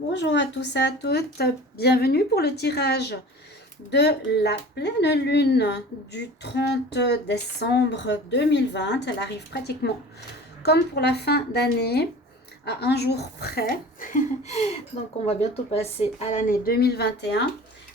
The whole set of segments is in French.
Bonjour à tous et à toutes, bienvenue pour le tirage de la pleine lune du 30 décembre 2020. Elle arrive pratiquement comme pour la fin d'année, à un jour près. Donc on va bientôt passer à l'année 2021.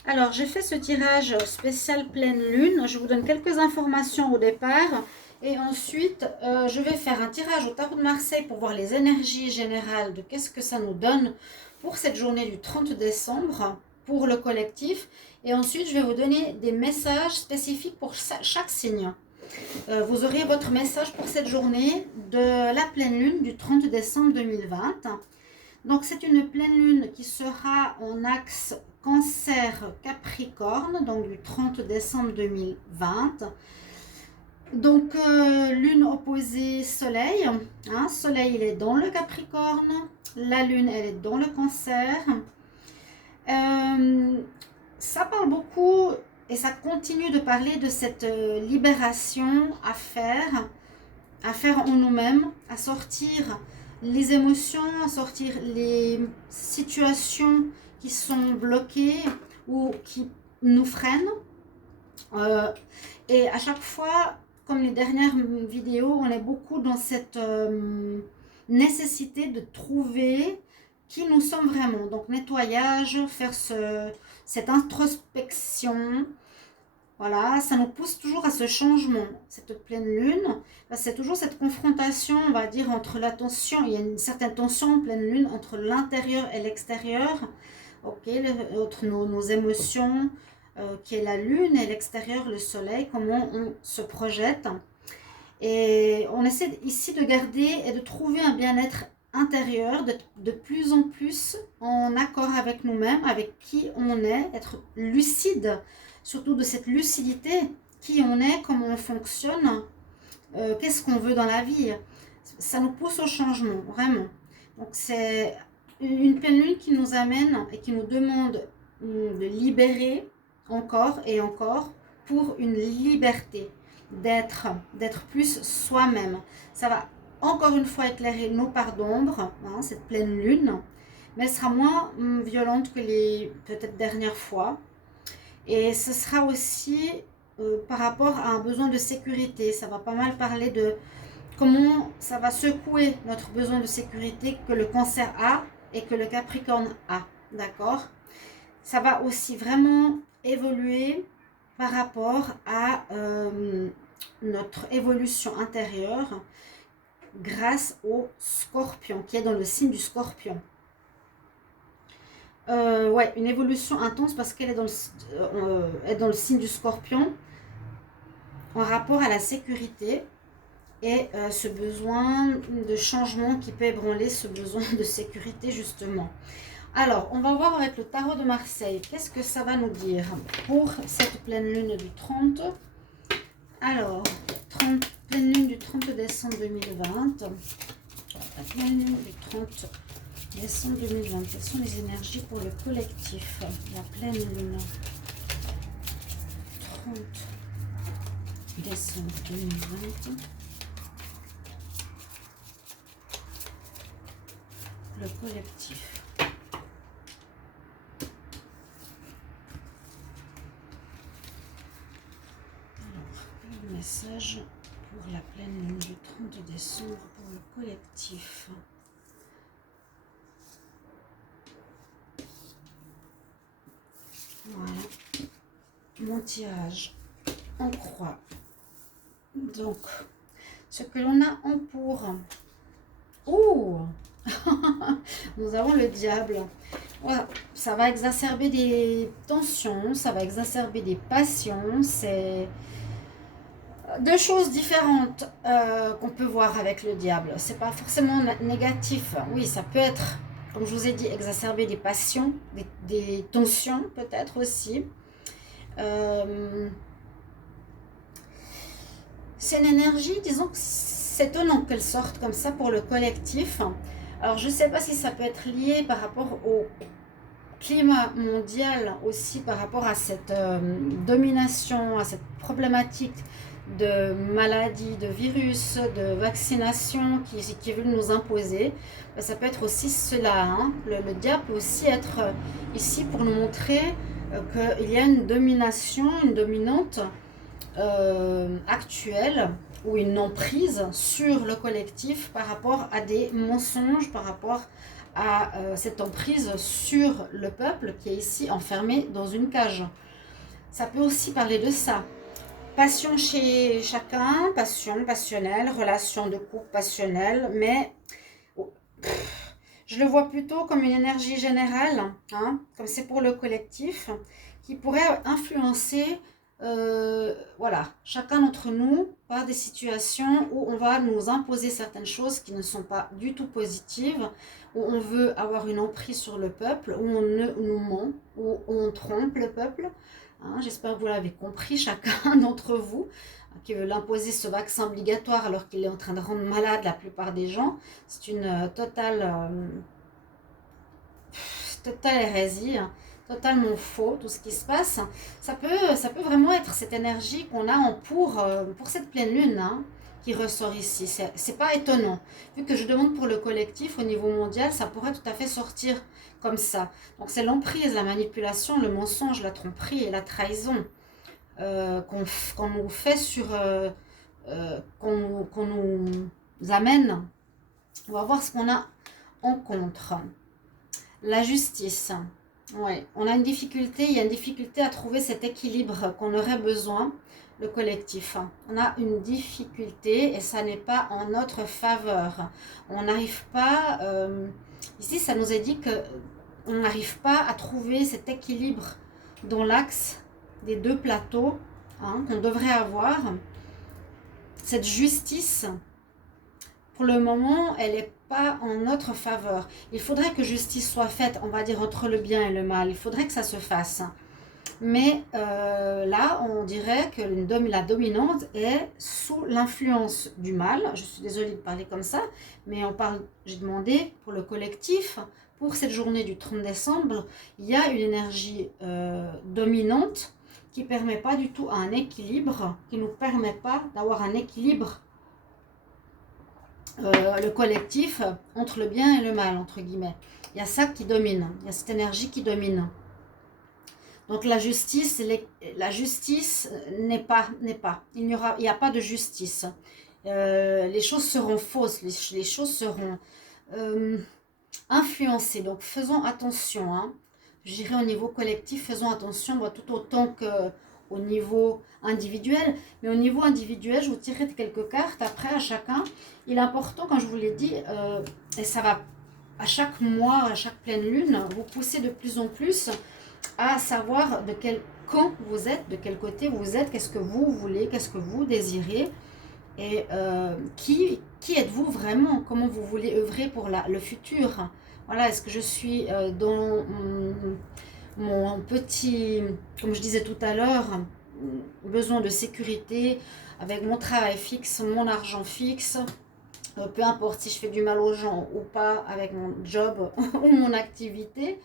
Alors j'ai fait ce tirage spécial pleine lune, je vous donne quelques informations au départ. Et ensuite, je vais faire un tirage au tarot de Marseille pour voir les énergies générales de qu'est-ce que ça nous donne pour cette journée du 30 décembre pour le collectif. Et ensuite, je vais vous donner des messages spécifiques pour chaque signe. Vous aurez votre message pour cette journée de la pleine lune du 30 décembre 2020. Donc, c'est une pleine lune qui sera en axe Cancer-Capricorne, donc du 30 décembre 2020. Donc, lune opposée Soleil. Soleil, il est dans le Capricorne. La lune, elle est dans le Cancer. Ça parle beaucoup et ça continue de parler de cette libération à faire en nous-mêmes, à sortir les émotions, à sortir les situations qui sont bloquées ou qui nous freinent. Et à chaque fois, comme les dernières vidéos, on est beaucoup dans cette nécessité de trouver qui nous sommes vraiment. Donc nettoyage, faire cette introspection. Voilà, ça nous pousse toujours à ce changement, cette pleine lune. C'est toujours cette confrontation, on va dire, entre la tension. Il y a une certaine tension en pleine lune entre l'intérieur et l'extérieur. Ok, entre nos émotions, qui est la lune, et l'extérieur, le soleil, comment on se projette. Et on essaie ici de garder et de trouver un bien-être intérieur, de plus en plus en accord avec nous-mêmes, avec qui on est, être lucide, surtout de cette lucidité, qui on est, comment on fonctionne, qu'est-ce qu'on veut dans la vie. Ça nous pousse au changement, vraiment. Donc c'est une pleine lune qui nous amène et qui nous demande de libérer encore et encore pour une liberté, d'être plus soi-même. Ça va encore une fois éclairer nos parts d'ombre, cette pleine lune, mais elle sera moins violente que les peut-être dernières fois. Et ce sera aussi par rapport à un besoin de sécurité. Ça va pas mal parler de comment ça va secouer notre besoin de sécurité que le Cancer a et que le Capricorne a. D'accord? Ça va aussi vraiment évoluer par rapport à notre évolution intérieure grâce au Scorpion, qui est dans le signe du Scorpion. Ouais, une évolution intense parce qu'elle est dans le signe du Scorpion en rapport à la sécurité et ce besoin de changement qui peut ébranler ce besoin de sécurité justement. Alors, on va voir avec le tarot de Marseille, qu'est-ce que ça va nous dire pour cette pleine lune du 30. Alors, pleine lune du 30 décembre 2020. La pleine lune du 30 décembre 2020. Quelles sont les énergies pour le collectif? La pleine lune. 30 décembre 2020. Le collectif. Message pour la pleine lune du 30 décembre pour le collectif. Voilà. Mon tirage en croix. Donc, ce que l'on a en pour. Ouh nous avons le diable. Voilà. Ça va exacerber des tensions, ça va exacerber des passions. C'est deux choses différentes qu'on peut voir avec le diable. C'est pas forcément négatif. Oui, ça peut être, comme je vous ai dit, exacerber des passions, des tensions peut-être aussi. C'est une énergie, disons que c'est étonnant qu'elle sorte comme ça pour le collectif. Alors je ne sais pas si ça peut être lié par rapport au climat mondial aussi, par rapport à cette domination, à cette problématique de maladies, de virus, de vaccinations qui veulent nous imposer. Ça peut être aussi cela, hein. Le diable peut aussi être ici pour nous montrer qu'il y a une domination, une dominante actuelle ou une emprise sur le collectif par rapport à des mensonges, par rapport à cette emprise sur le peuple qui est ici enfermé dans une cage. Ça peut aussi parler de ça. Passion chez chacun, passion, passionnelle, relation de couple passionnelle, mais je le vois plutôt comme une énergie générale, hein, comme c'est pour le collectif, qui pourrait influencer voilà, chacun d'entre nous par des situations où on va nous imposer certaines choses qui ne sont pas du tout positives, où on veut avoir une emprise sur le peuple, où on nous ment, où on trompe le peuple. Hein, j'espère que vous l'avez compris, chacun d'entre vous qui veut l'imposer ce vaccin obligatoire alors qu'il est en train de rendre malade la plupart des gens. C'est une totale hérésie, hein, totalement faux tout ce qui se passe. Ça peut vraiment être cette énergie qu'on a pour cette pleine lune, hein, qui ressort ici. C'est pas étonnant. Vu que je demande pour le collectif au niveau mondial, ça pourrait tout à fait sortir comme ça. Donc c'est l'emprise, la manipulation, le mensonge, la tromperie et la trahison qu'on nous fait qu'on nous amène. On va voir ce qu'on a en contre. La justice. Ouais, on a une difficulté, il y a une difficulté à trouver cet équilibre qu'on aurait besoin, le collectif. On a une difficulté et ça n'est pas en notre faveur. On n'arrive pas, ici ça nous est dit qu'on n'arrive pas à trouver cet équilibre dans l'axe des deux plateaux, hein, qu'on devrait avoir. Cette justice, pour le moment, elle n'est pas en notre faveur. Il faudrait que justice soit faite, on va dire, entre le bien et le mal. Il faudrait que ça se fasse. Mais là, on dirait que la dominante est sous l'influence du mal. Je suis désolée de parler comme ça, mais j'ai demandé pour le collectif, pour cette journée du 30 décembre, il y a une énergie dominante qui ne permet pas du tout un équilibre, qui ne nous permet pas d'avoir un équilibre le collectif entre le bien et le mal, entre guillemets. Il y a ça qui domine, il y a cette énergie qui domine. Donc la justice n'est pas. Il n'y a pas de justice. Les choses seront fausses, les choses seront influencées. Donc faisons attention, hein. Je dirais au niveau collectif, faisons attention, tout autant qu'au niveau individuel. Mais au niveau individuel, je vous tirerai quelques cartes après à chacun. Il est important, comme je vous l'ai dit, et ça va à chaque mois, à chaque pleine lune, vous pousser de plus en plus à savoir de quel camp vous êtes, de quel côté vous êtes, qu'est-ce que vous voulez, qu'est-ce que vous désirez, et qui êtes-vous vraiment, comment vous voulez œuvrer pour le futur. Voilà, est-ce que je suis dans mon petit, comme je disais tout à l'heure, besoin de sécurité, avec mon travail fixe, mon argent fixe, peu importe si je fais du mal aux gens ou pas avec mon job ou mon activité.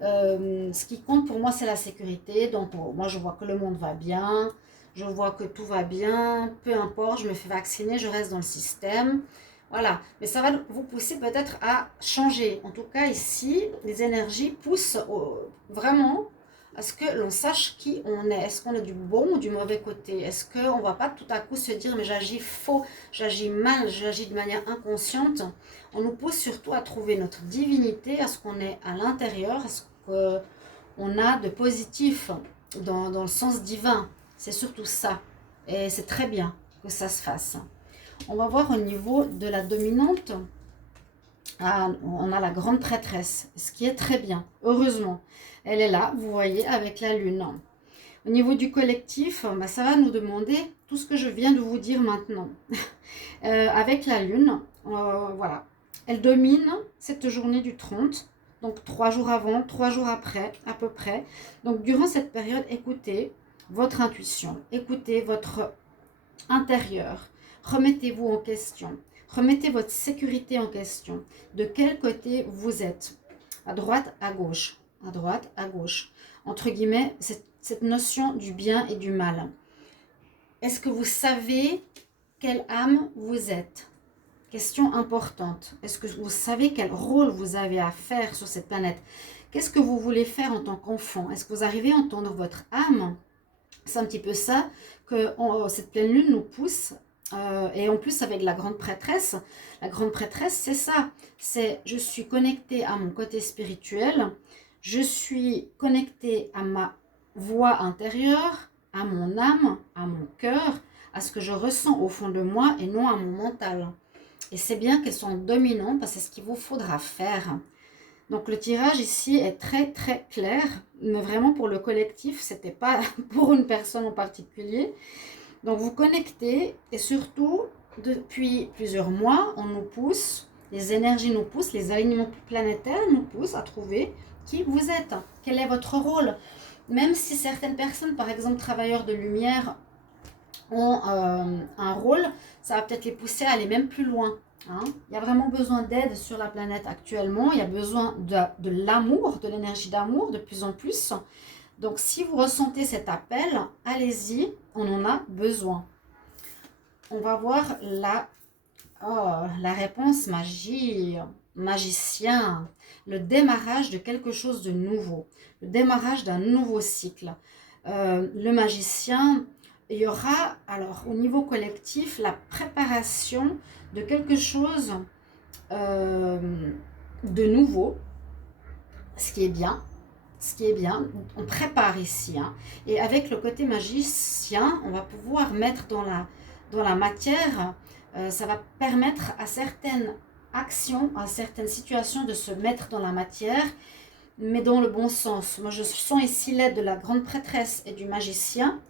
Ce qui compte pour moi, c'est la sécurité. Donc, moi, je vois que le monde va bien, je vois que tout va bien, peu importe, je me fais vacciner, je reste dans le système. Voilà, mais ça va vous pousser peut-être à changer. En tout cas, ici, les énergies poussent vraiment à ce que l'on sache qui on est. Est-ce qu'on est du bon ou du mauvais côté? Est-ce qu'on ne va pas tout à coup se dire, mais j'agis faux, j'agis mal, j'agis de manière inconsciente? On nous pousse surtout à trouver notre divinité, à ce qu'on est à l'intérieur, à ce qu'on a de positif dans le sens divin. C'est surtout ça. Et c'est très bien que ça se fasse. On va voir au niveau de la dominante. Ah, on a la grande prêtresse, ce qui est très bien. Heureusement, elle est là, vous voyez, avec la lune. Au niveau du collectif, ça va nous demander tout ce que je viens de vous dire maintenant. Avec la lune, voilà. Elle domine cette journée du 30. Donc 3 jours avant, 3 jours après, à peu près. Donc durant cette période, écoutez votre intuition, écoutez votre intérieur, remettez-vous en question, remettez votre sécurité en question. De quel côté vous êtes? À droite, à gauche, à droite, à gauche. Entre guillemets, cette notion du bien et du mal. Est-ce que vous savez quelle âme vous êtes? Question importante. Est-ce que vous savez quel rôle vous avez à faire sur cette planète? Qu'est-ce que vous voulez faire en tant qu'enfant? Est-ce que vous arrivez à entendre votre âme? C'est un petit peu ça que cette pleine lune nous pousse. Et en plus avec la grande prêtresse c'est ça. C'est je suis connectée à mon côté spirituel. Je suis connectée à ma voix intérieure, à mon âme, à mon cœur, à ce que je ressens au fond de moi et non à mon mental. Et c'est bien qu'elles sont dominantes parce que c'est ce qu'il vous faudra faire. Donc le tirage ici est très très clair, mais vraiment pour le collectif, c'était pas pour une personne en particulier. Donc vous connectez et surtout depuis plusieurs mois, on nous pousse, les énergies nous poussent, les alignements planétaires nous poussent à trouver qui vous êtes, quel est votre rôle. Même si certaines personnes, par exemple travailleurs de lumière, ont un rôle, ça va peut-être les pousser à aller même plus loin. Hein. Il y a vraiment besoin d'aide sur la planète actuellement, il y a besoin de l'amour, de l'énergie d'amour de plus en plus. Donc si vous ressentez cet appel, allez-y, on en a besoin. On va voir la réponse magie, magicien, le démarrage de quelque chose de nouveau, le démarrage d'un nouveau cycle. Le magicien, il y aura alors au niveau collectif la préparation de quelque chose de nouveau, ce qui est bien. On prépare ici. Hein. Et avec le côté magicien, on va pouvoir mettre dans la matière, ça va permettre à certaines actions, à certaines situations de se mettre dans la matière, mais dans le bon sens. Moi, je sens ici l'aide de la grande prêtresse et du magicien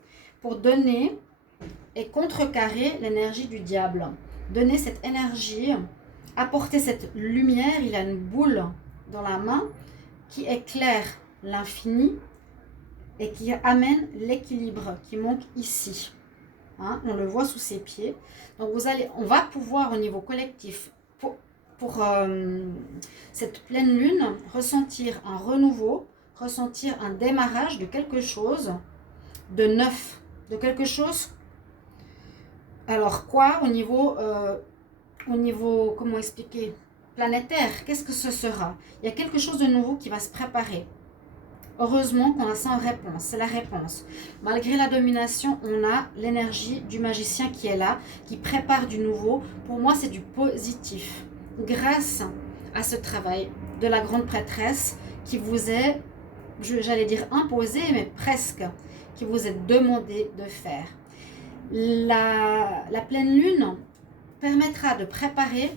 pour donner et contrecarrer l'énergie du diable. Donner cette énergie, apporter cette lumière. Il a une boule dans la main qui éclaire l'infini et qui amène l'équilibre qui manque ici. Hein, on le voit sous ses pieds. Donc on va pouvoir au niveau collectif, pour cette pleine lune, ressentir un renouveau, ressentir un démarrage de quelque chose de neuf, de quelque chose. Alors quoi au niveau, comment expliquer, planétaire, qu'est-ce que ce sera? Il y a quelque chose de nouveau qui va se préparer. Heureusement qu'on a ça en réponse, c'est la réponse. Malgré la domination, on a l'énergie du magicien qui est là, qui prépare du nouveau. Pour moi, c'est du positif. Grâce à ce travail de la grande prêtresse qui vous est, j'allais dire imposé, mais presque, qui vous est demandé de faire. La pleine lune permettra de préparer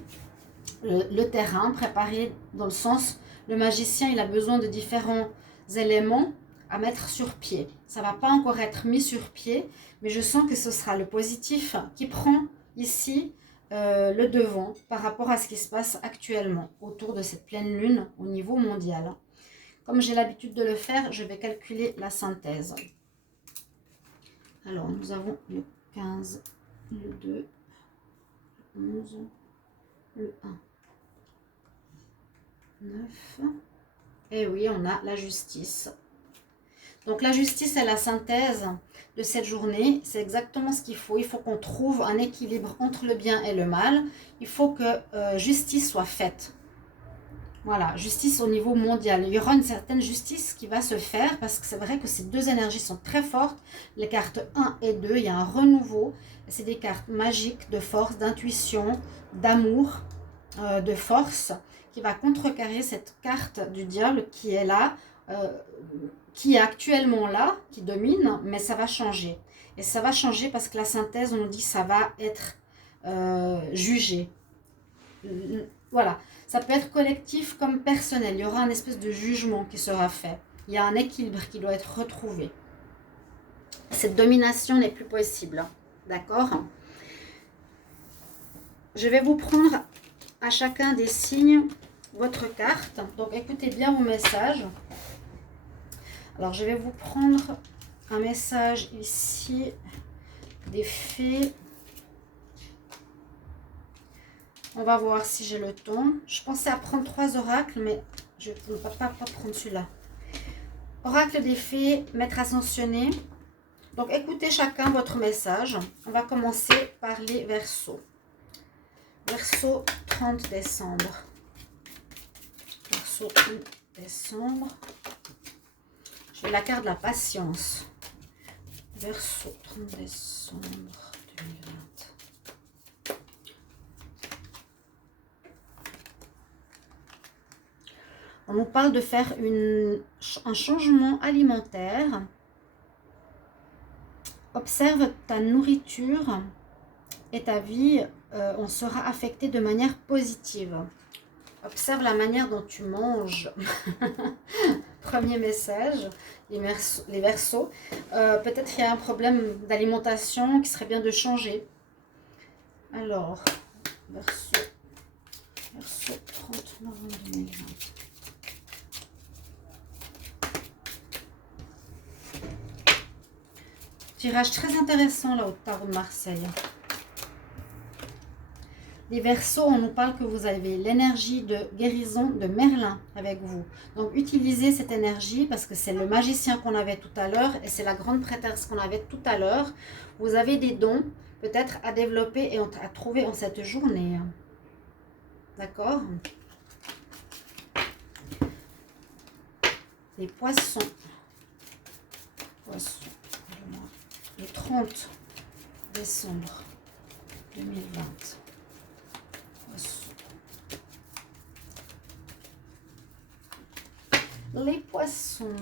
le terrain, préparer dans le sens, le magicien, il a besoin de différents éléments à mettre sur pied. Ça ne va pas encore être mis sur pied, mais je sens que ce sera le positif qui prend ici le devant par rapport à ce qui se passe actuellement autour de cette pleine lune au niveau mondial. Comme j'ai l'habitude de le faire, je vais calculer la synthèse. Alors, nous avons le 15, le 2, le 11, le 1, 9... Et oui, on a la justice. Donc la justice est la synthèse de cette journée. C'est exactement ce qu'il faut. Il faut qu'on trouve un équilibre entre le bien et le mal. Il faut que justice soit faite. Voilà, justice au niveau mondial. Il y aura une certaine justice qui va se faire parce que c'est vrai que ces deux énergies sont très fortes. Les cartes 1 et 2, il y a un renouveau. C'est des cartes magiques de force, d'intuition, d'amour, de force, qui va contrecarrer cette carte du diable qui est là, qui est actuellement là, qui domine, mais ça va changer. Et ça va changer parce que la synthèse, on nous dit, ça va être jugé. Voilà, ça peut être collectif comme personnel. Il y aura un espèce de jugement qui sera fait. Il y a un équilibre qui doit être retrouvé. Cette domination n'est plus possible. D'accord ? Je vais vous prendre à chacun des signes votre carte. Donc écoutez bien vos messages. Alors je vais vous prendre un message ici des fées. On va voir si j'ai le temps. Je pensais à prendre 3 oracles, mais je ne peux pas prendre celui-là. Oracle des fées, maître ascensionné. Donc, écoutez chacun votre message. On va commencer par les Verseaux. Verseau 30 décembre. Verseau 30 décembre. J'ai la carte de la patience. Verseau 30 décembre 2020. On nous parle de faire un changement alimentaire. Observe ta nourriture et ta vie, on sera affecté de manière positive. Observe la manière dont tu manges. Premier message, les Verseaux. Peut-être qu'il y a un problème d'alimentation qui serait bien de changer. Alors, Verseau 30 novembre 2020. Tirage très intéressant là au tarot de Marseille. Les Verseaux, on nous parle que vous avez l'énergie de guérison de Merlin avec vous. Donc, utilisez cette énergie parce que c'est le magicien qu'on avait tout à l'heure et c'est la grande prêtresse qu'on avait tout à l'heure. Vous avez des dons peut-être à développer et à trouver en cette journée. D'accord? Les Poissons. Poissons. Le 30 décembre 2020. Les Poissons.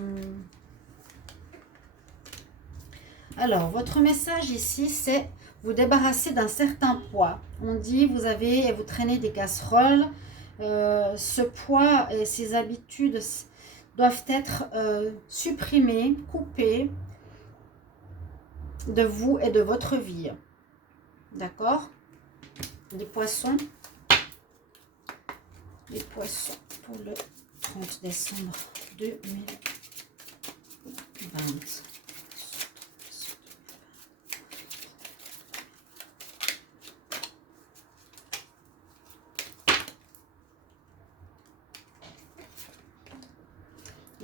Alors, votre message ici, c'est vous débarrasser d'un certain poids. On dit, vous traînez des casseroles. Ce poids et ces habitudes doivent être supprimées, coupées de vous et de votre vie. D'accord? Les Poissons. Les Poissons pour le 30 décembre 2020.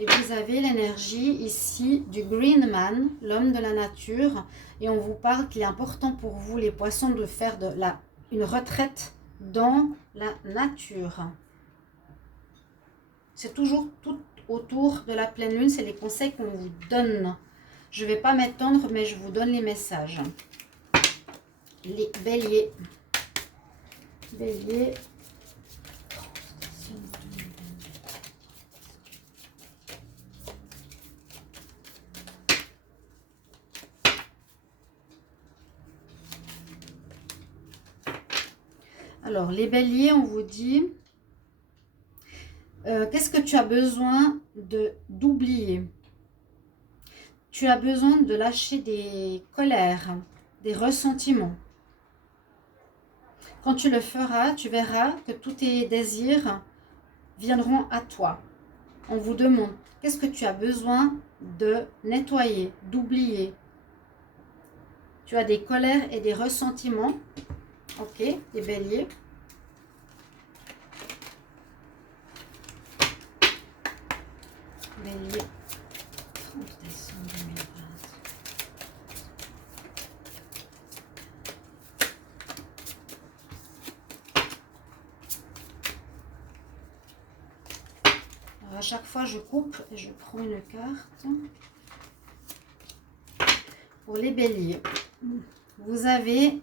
Et vous avez l'énergie ici du Green Man, l'homme de la nature. Et on vous parle qu'il est important pour vous, les Poissons, de faire une retraite dans la nature. C'est toujours tout autour de la pleine lune, c'est les conseils qu'on vous donne. Je ne vais pas m'étendre, mais je vous donne les messages. Les Béliers. Bélier. Alors, les Béliers, on vous dit... qu'est-ce que tu as besoin d'oublier? Tu as besoin de lâcher des colères, des ressentiments. Quand tu le feras, tu verras que tous tes désirs viendront à toi. On vous demande, qu'est-ce que tu as besoin de nettoyer, d'oublier? Tu as des colères et des ressentiments. Ok, les Béliers. Bélier, 30 décembre 2020. Alors à chaque fois, je coupe et je prends une carte. Pour les Béliers, vous avez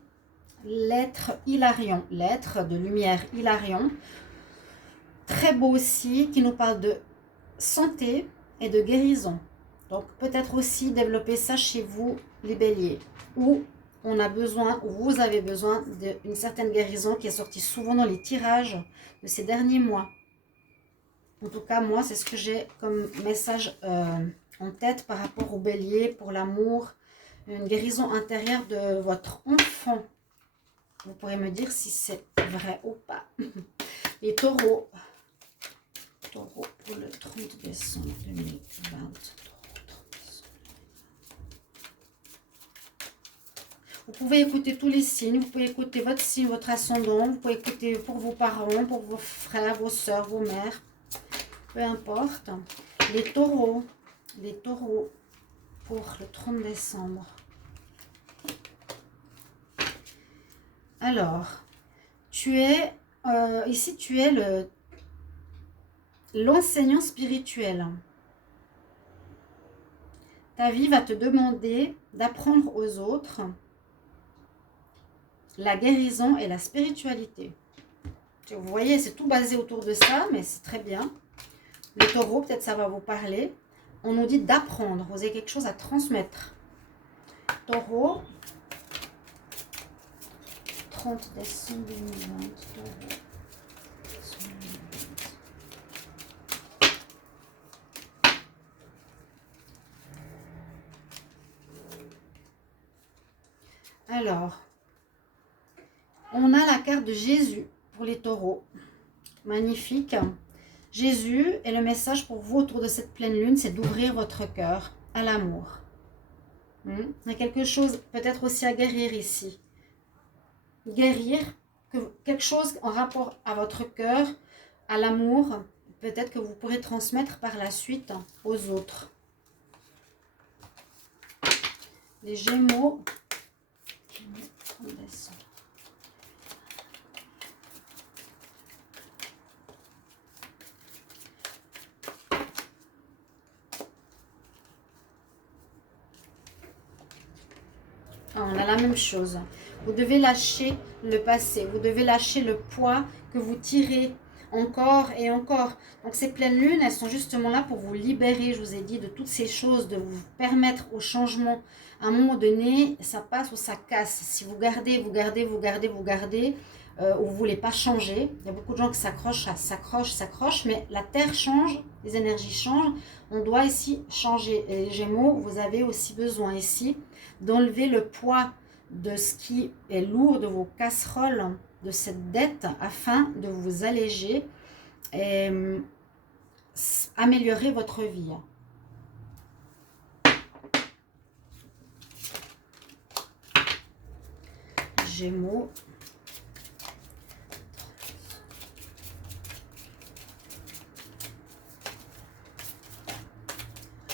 l'être Hilarion, l'être de lumière Hilarion. Très beau aussi, qui nous parle de santé et de guérison. Donc peut-être aussi développer ça chez vous, les Béliers, où on a besoin, où vous avez besoin d'une certaine guérison qui est sortie souvent dans les tirages de ces derniers mois. En tout cas, moi, c'est ce que j'ai comme message en tête par rapport aux Béliers, pour l'amour, une guérison intérieure de votre enfant. Vous pourrez me dire si c'est vrai ou pas. Les Taureaux. Taureau pour le 30 décembre 2020. Vous pouvez écouter tous les signes, vous pouvez écouter votre signe, votre ascendant, vous pouvez écouter pour vos parents, pour vos frères, vos soeurs, vos mères, peu importe. Les Taureaux, les Taureaux. pour le 30 décembre. Alors, tu es, ici tu es l'enseignant spirituel. Ta vie va te demander d'apprendre aux autres la guérison et la spiritualité. Vous voyez, c'est tout basé autour de ça, mais c'est très bien. Les taureaux, peut-être ça va vous parler. On nous dit d'apprendre, vous avez quelque chose à transmettre. Taureau, 30 décembre 2020, taureau. Alors, on a la carte de Jésus pour les taureaux. Magnifique. Jésus, et le message pour vous autour de cette pleine lune, c'est d'ouvrir votre cœur à l'amour. Il y a quelque chose peut-être aussi à guérir ici. Guérir, quelque chose en rapport à votre cœur, à l'amour, peut-être que vous pourrez transmettre par la suite aux autres. Les Gémeaux. On a la même chose. Vous devez lâcher le passé. Vous devez lâcher le poids que vous tirez encore et encore. Donc ces pleines lunes, elles sont justement là pour vous libérer, je vous ai dit, de toutes ces choses, de vous permettre au changement. À un moment donné, ça passe ou ça casse. Si vous gardez, ou vous ne voulez pas changer, il y a beaucoup de gens qui s'accrochent, mais la terre change, les énergies changent. On doit ici changer. Et les Gémeaux, vous avez aussi besoin ici d'enlever le poids de ce qui est lourd, de vos casseroles, de cette dette, afin de vous alléger et améliorer votre vie. Gémeaux.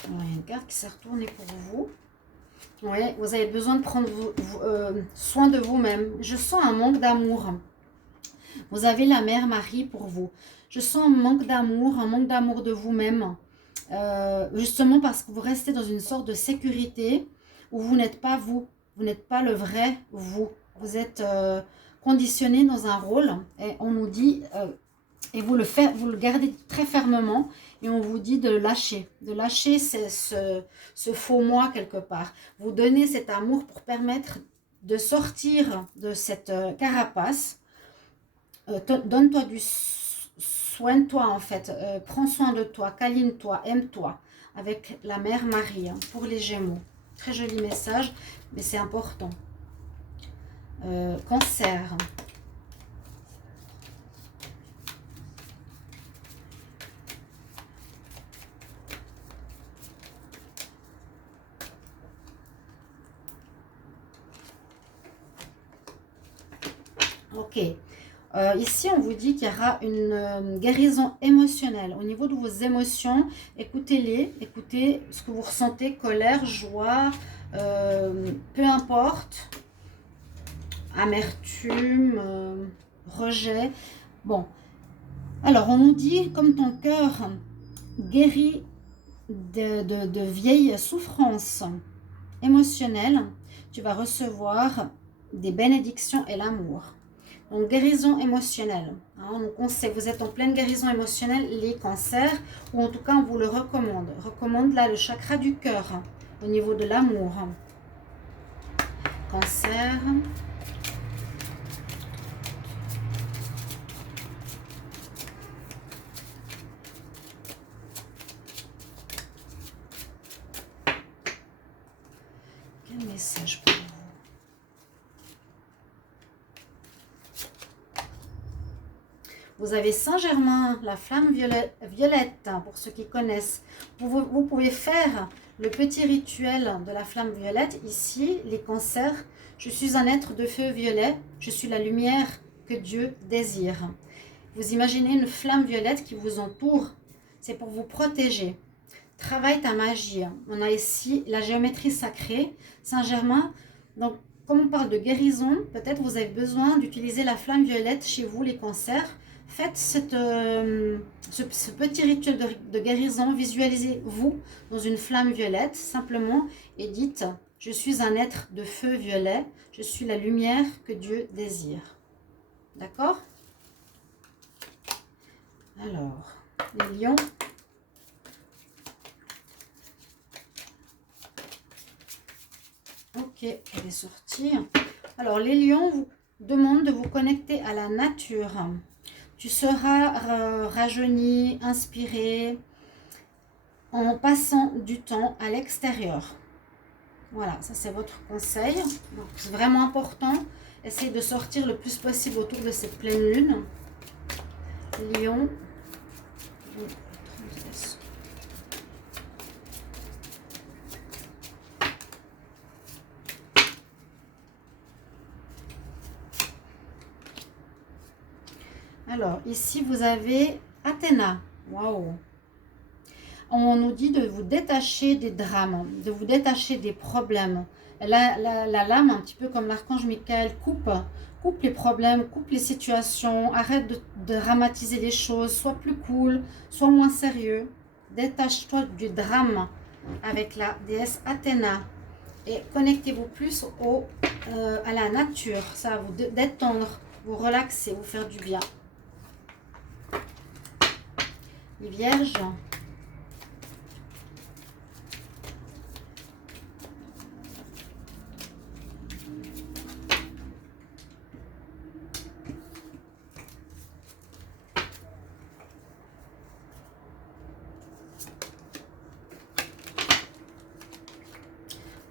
Il y a une carte qui s'est retournée pour vous. Oui, vous avez besoin de prendre soin de vous-même. Je sens un manque d'amour. Vous avez la mère Marie pour vous. Je sens un manque d'amour de vous-même. Justement parce que vous restez dans une sorte de sécurité où vous n'êtes pas vous. Vous n'êtes pas le vrai vous. Vous êtes conditionné dans un rôle et on nous dit, et vous le gardez très fermement et on vous dit de lâcher. De lâcher ce faux moi quelque part. Vous donnez cet amour pour permettre de sortir de cette carapace. Donne-toi du soin de toi en fait. Prends soin de toi, câline-toi, aime-toi. Avec la mère Marie pour les Gémeaux. Très joli message, mais c'est important. Cancer. Ok. Ici, on vous dit qu'il y aura une guérison émotionnelle. Au niveau de vos émotions, écoutez-les. Écoutez ce que vous ressentez, colère, joie, peu importe. Amertume, rejet. Bon. Alors, on nous dit, comme ton cœur guérit de vieilles souffrances émotionnelles, tu vas recevoir des bénédictions et l'amour. Donc, guérison émotionnelle. Donc, on sait que vous êtes en pleine guérison émotionnelle, les cancers, ou en tout cas, on vous le recommande. Recommande là le chakra du cœur, au niveau de l'amour. Cancer. Quel message pour vous? Vous avez Saint-Germain, la flamme violette, pour ceux qui connaissent. Vous pouvez faire le petit rituel de la flamme violette. Ici, les cancers, je suis un être de feu violet, je suis la lumière que Dieu désire. Vous imaginez une flamme violette qui vous entoure, c'est pour vous protéger. travaille ta magie. On a ici la géométrie sacrée, Saint-Germain. Donc, comme on parle de guérison, peut-être vous avez besoin d'utiliser la flamme violette chez vous, les cancers. Faites ce petit rituel de guérison, visualisez-vous dans une flamme violette, simplement, et dites, je suis un être de feu violet, je suis la lumière que Dieu désire. D'accord? Alors, les lions. Ok, elle est sortie. Alors, les lions vous demandent de vous connecter à la nature. Tu seras rajeuni, inspiré, en passant du temps à l'extérieur. Voilà, ça c'est votre conseil. C'est vraiment important. Essayez de sortir le plus possible autour de cette pleine lune. Lion. Alors, ici, vous avez Athéna. Waouh! On nous dit de vous détacher des drames, de vous détacher des problèmes. La lame, un petit peu comme l'archange Michael, coupe les problèmes, coupe les situations, arrête de dramatiser les choses, sois plus cool, sois moins sérieux. Détache-toi du drame avec la déesse Athéna et connectez-vous plus à la nature. Ça va vous détendre, vous relaxer, vous faire du bien. Les vierges.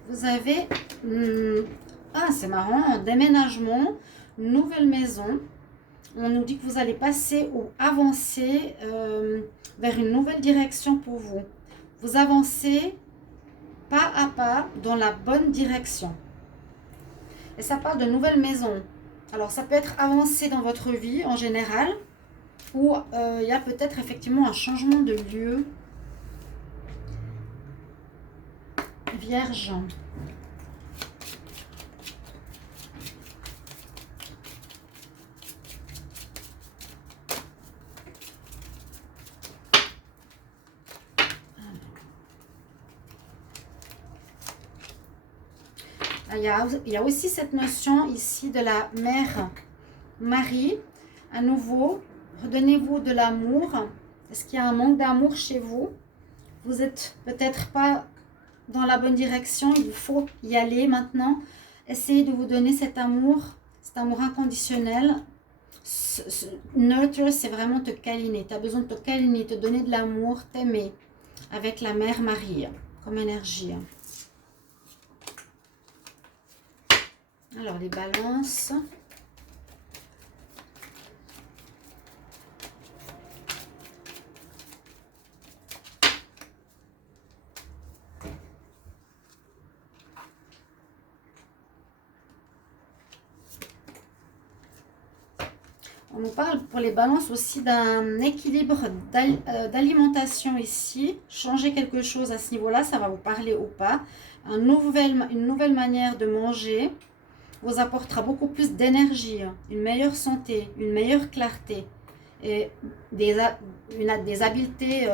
Vous avez, c'est marrant, un déménagement, nouvelle maison. On nous dit que vous allez passer ou avancer vers une nouvelle direction pour vous. Vous avancez pas à pas dans la bonne direction. Et ça parle de nouvelle maison. Alors ça peut être avancé dans votre vie en général, ou il y a peut-être effectivement un changement de lieu. Vierge. Il y a aussi cette notion ici de la mère Marie. À nouveau, redonnez-vous de l'amour. Est-ce qu'il y a un manque d'amour chez vous? Vous n'êtes peut-être pas dans la bonne direction. Il vous faut y aller maintenant. Essayez de vous donner cet amour inconditionnel. Nurture, c'est vraiment te câliner. Tu as besoin de te câliner, te donner de l'amour, t'aimer avec la mère Marie comme énergie. Alors, les balances. On nous parle pour les balances aussi d'un équilibre d'alimentation ici. Changer quelque chose à ce niveau-là, ça va vous parler ou pas. Une nouvelle manière de manger vous apportera beaucoup plus d'énergie, une meilleure santé, une meilleure clarté et des habiletés.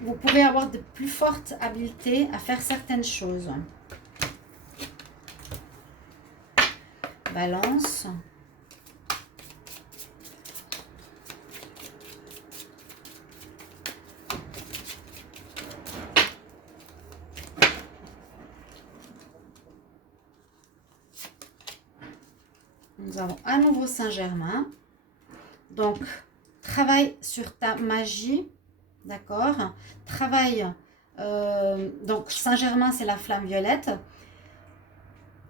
Vous pouvez avoir de plus fortes habiletés à faire certaines choses. Balance. Nous avons à nouveau Saint-Germain. Donc, travaille sur ta magie. D'accord? Travaille. Donc, Saint-Germain, c'est la flamme violette.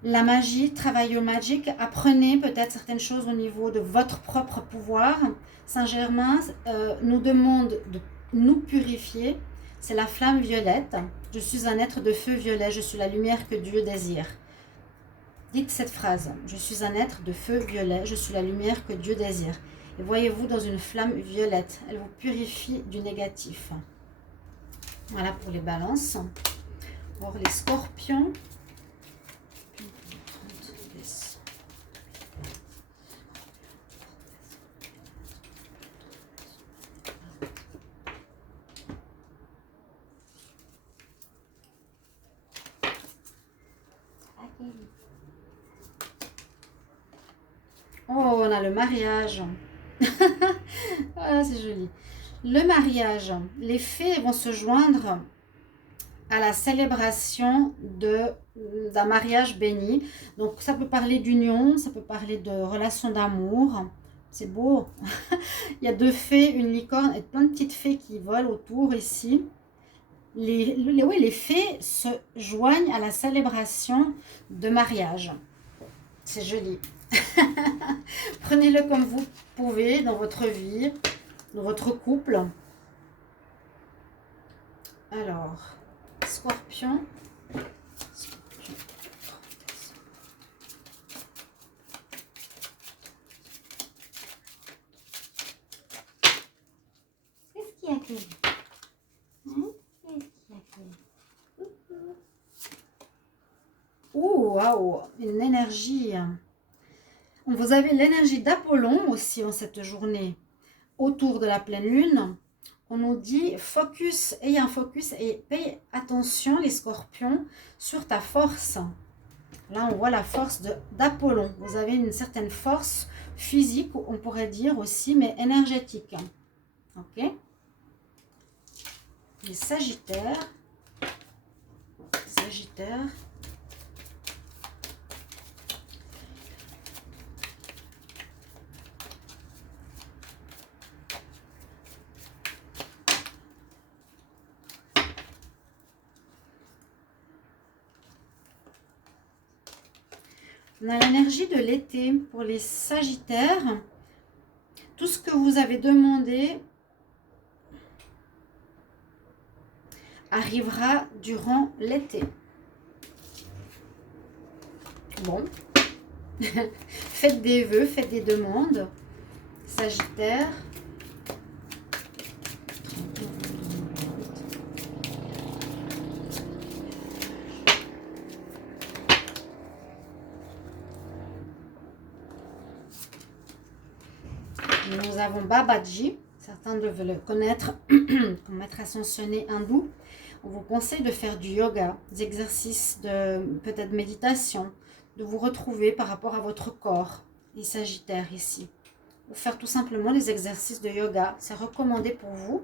La magie, travaille au magic. Apprenez peut-être certaines choses au niveau de votre propre pouvoir. Saint-Germain nous demande de nous purifier. C'est la flamme violette. Je suis un être de feu violet. Je suis la lumière que Dieu désire. Dites cette phrase. Je suis un être de feu violet. Je suis la lumière que Dieu désire. Et voyez-vous dans une flamme violette. Elle vous purifie du négatif. Voilà pour les balances. Pour les scorpions. Oh, on a le mariage. Ah, c'est joli. Le mariage. Les fées vont se joindre à la célébration d'un mariage béni. Donc, ça peut parler d'union, ça peut parler de relation d'amour. C'est beau. Il y a deux fées, une licorne et plein de petites fées qui volent autour ici. Oui, les fées se joignent à la célébration de mariage. C'est joli. Prenez-le comme vous pouvez dans votre vie, dans votre couple. Alors, Scorpion. Qu'est-ce qu'il y a, Kelly? Qu'est-ce qu'il y a, Kelly? Oh, waouh, une énergie. Vous avez l'énergie d'Apollon aussi en cette journée. Autour de la pleine lune, on nous dit focus, ayez un focus et paye attention les scorpions sur ta force. Là, on voit la force d'Apollon. Vous avez une certaine force physique, on pourrait dire aussi, mais énergétique. Ok? Les Sagittaires. Sagittaires. On a l'énergie de l'été pour les Sagittaires. Tout ce que vous avez demandé arrivera durant l'été. Bon. Faites des vœux, faites des demandes. Sagittaire. Nous avons Babaji, certains doivent le connaître, comme maître ascensionné hindou. On vous conseille de faire du yoga, des exercices de peut-être méditation, de vous retrouver par rapport à votre corps, les Sagittaires ici. Ou faire tout simplement des exercices de yoga, c'est recommandé pour vous.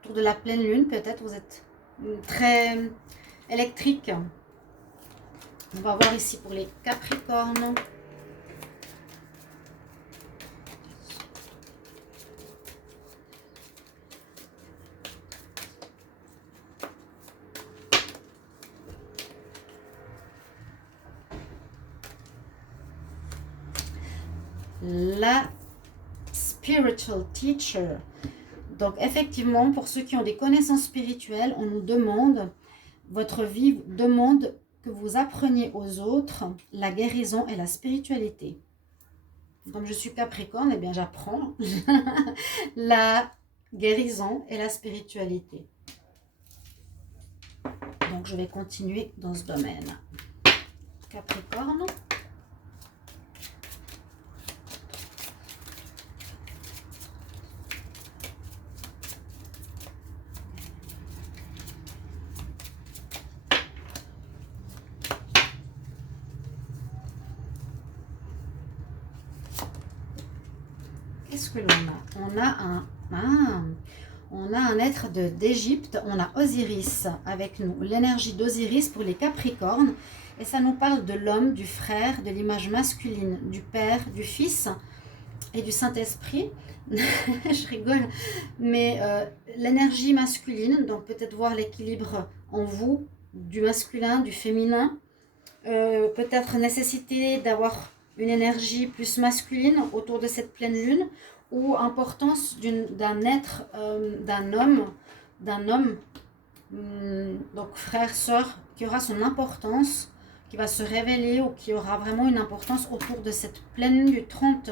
Autour de la pleine lune, peut-être vous êtes très électrique. On va voir ici pour les Capricornes. La spiritual teacher. Donc effectivement, pour ceux qui ont des connaissances spirituelles, on nous demande, votre vie demande que vous appreniez aux autres la guérison et la spiritualité. Comme je suis Capricorne, eh bien j'apprends la guérison et la spiritualité. Donc je vais continuer dans ce domaine. Capricorne. Qu'est-ce que l'on a? On a un être d'Égypte, on a Osiris avec nous, l'énergie d'Osiris pour les Capricornes, et ça nous parle de l'homme, du frère, de l'image masculine, du père, du fils et du Saint-Esprit. Je rigole, mais l'énergie masculine, donc peut-être voir l'équilibre en vous, du masculin, du féminin, peut-être nécessité d'avoir une énergie plus masculine autour de cette pleine lune, ou importance d'un être, d'un homme, donc frère, sœur, qui aura son importance, qui va se révéler ou qui aura vraiment une importance autour de cette pleine lune du 30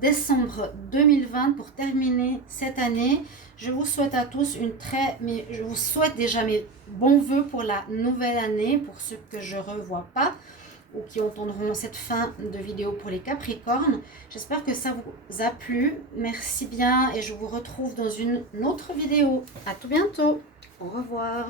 décembre 2020 pour terminer cette année. Je vous souhaite à tous mais je vous souhaite déjà mes bons voeux pour la nouvelle année, pour ceux que je ne revois pas ou qui entendront cette fin de vidéo pour les Capricornes. J'espère que ça vous a plu. Merci bien et je vous retrouve dans une autre vidéo. À tout bientôt. Au revoir.